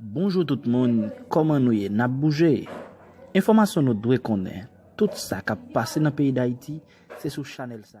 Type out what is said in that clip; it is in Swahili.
Bonjour tout le monde, comment nous y n'a bougé? Information nous doit connaître. Tout ça qui a passé dans le pays d'Haïti, c'est sur Channel ça.